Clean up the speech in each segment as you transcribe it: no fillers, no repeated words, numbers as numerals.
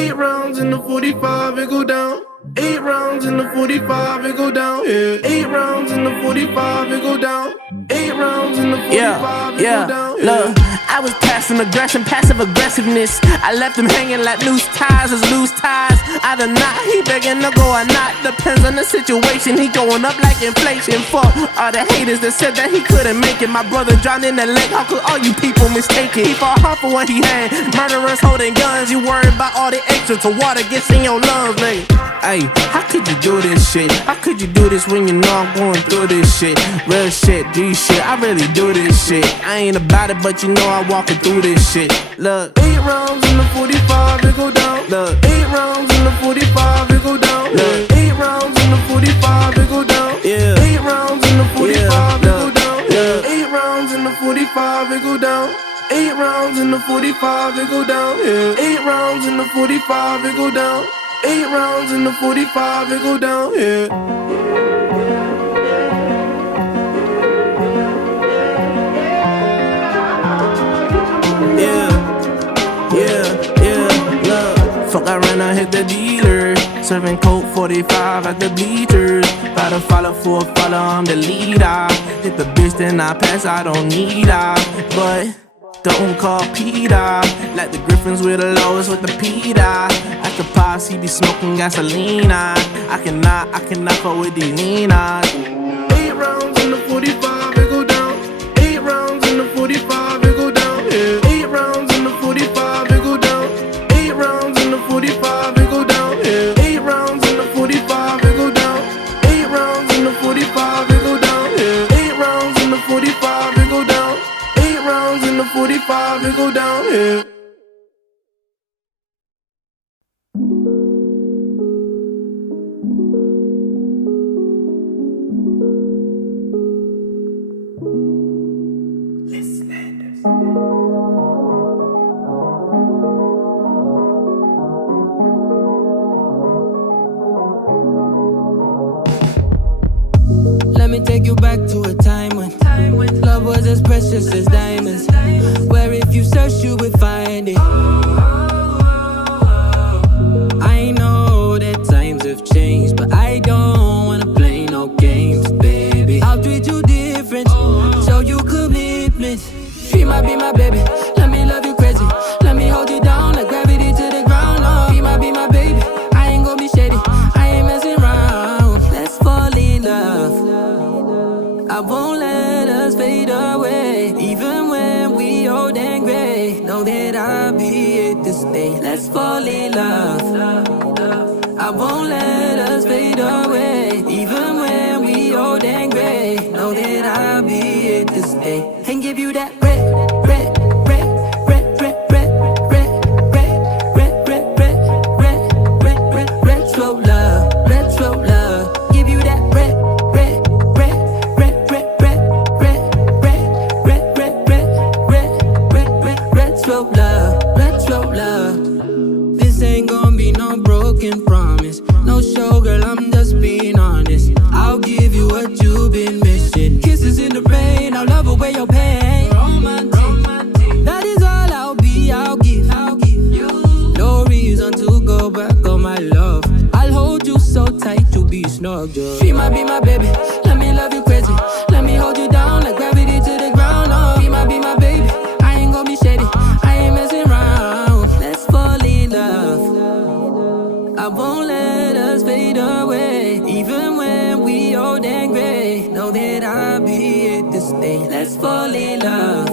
8 rounds in the 45, it go down. 8 rounds in the 45, it go down. Yeah, 8 rounds in the 45, it go down. 8 rounds in the 45, it go down. Yeah. Look, I was passive aggression, passive aggressiveness. I left him hanging like loose ties is loose ties. Either not, he begging to go or not. Depends on the situation. He going up like inflation. Fuck all the haters that said that he couldn't make it. My brother drowned in the lake. How could all you people mistake it? He fought hard for what he had. Murderers holding guns. You worried about all the extra till water gets in your lungs, nigga. Ay, how could you do this shit? How could you do this when you know I'm going through this shit? Real shit, G shit, I really do this shit. I ain't about it, but you know I'm walking through this shit. Look, 8 rounds in the 45, it go down. Look, 8 rounds in the 45, it go down. Look, 8 rounds in the 45, it go down. Yeah, 8 rounds in the 45, it go down. Yeah, 8 rounds in the 45, it go down. 8 rounds in the 45, it go down. Yeah, 8 rounds in the 45, it go down. 8 rounds in the 45, it go down. Yeah. Fuck, I ran, I hit the dealer. Serving Coke 45 at the bleachers. Gotta follow for a follow, I'm the leader. Hit the bitch, then I pass, I don't need her. But don't call Peter. Like the Griffins with the lowest with the Peter. At the posse, he be smoking gasoline. I cannot fuck with these Ninas. 8 rounds in the 45, it go down. 8 rounds in the 45, it go down. Yeah. 8 rounds in the 45, it go down. 8 rounds in the 45, it go down. Yeah. 8 rounds in the 45, it go down. 8 rounds in the 45, it go down. Yeah. 8 rounds in the 45, it go down. 8 rounds in the 45, it go down. Yeah. Let me take you back to a time when love was as precious as diamonds, where if you search you would find it. I know that times have changed, but I don't wanna play no games, baby. I'll treat you different, show you commitment. She might be my baby, let me love you crazy. Let me hold you down like gravity to the ground. Oh, be my baby, I ain't gonna be shady, I ain't messing around. Let's fall in love, I won't let us fade away. Even when we old and gray, know that I'll be here to stay. Let's fall in love, I won't let us fade away. Even when we old and gray, know that I'll be here to stay. And give you that red, red, red, red, red, red, red, red, red, red, red, red, red, red, retro love, retro love. Give you that red, red, red, red, red, red, red, red, red, red, red, red, red, red, retro love, retro love. This ain't gonna be no broken promise, no show, girl, I'm just being honest. I'll give you what you've been missing. Kisses in the rain, I'll love away your pain. Romantic, that is all I'll be, I'll give you. No reason to go back on my love. I'll hold you so tight, you'll be snug, just. She might be my baby, let me love you crazy. Let me hold you down like gravity to the ground. Oh, be my baby, I ain't gonna be shady, I ain't messing around. Let's fall in love, I won't let us fade away. Even when we old and gray, know that I'll be here to stay. Let's fall in love,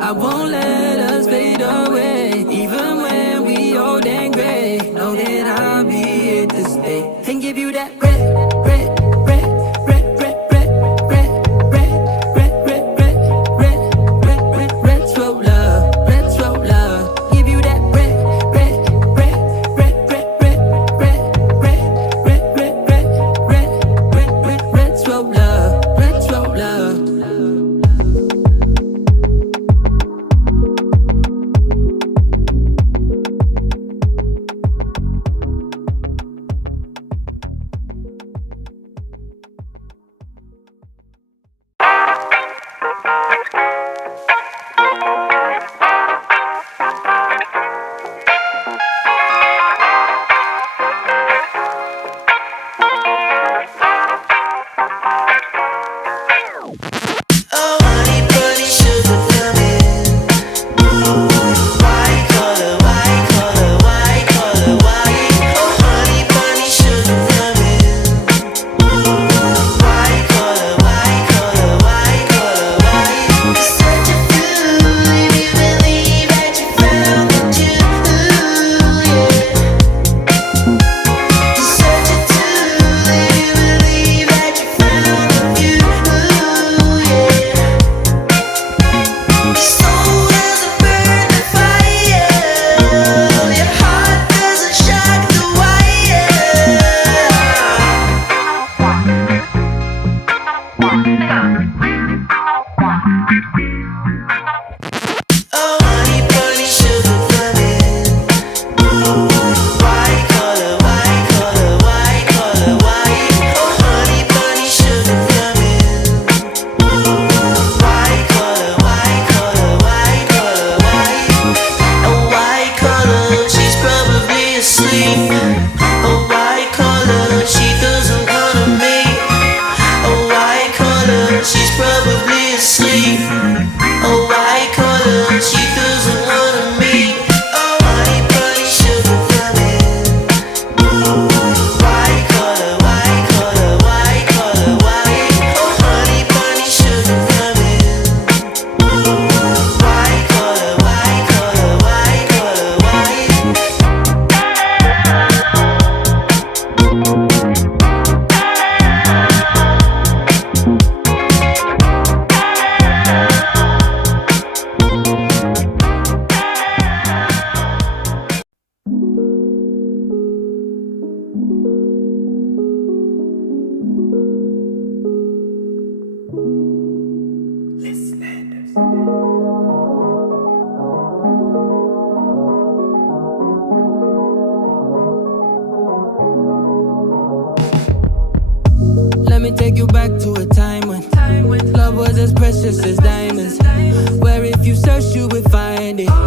I won't let us fade away. Even when we old and gray, know that I'll be here to stay. And give you that red, red, red, red, red, red, red, red, red, red, red, red, red, red, retro love, retro love. Give you that red, red, red, red, red, red, red, red, red, red, red, red, red, red, retro love, retro love. Let me take you back to a time when love was as precious as diamonds, where if you search you would find it.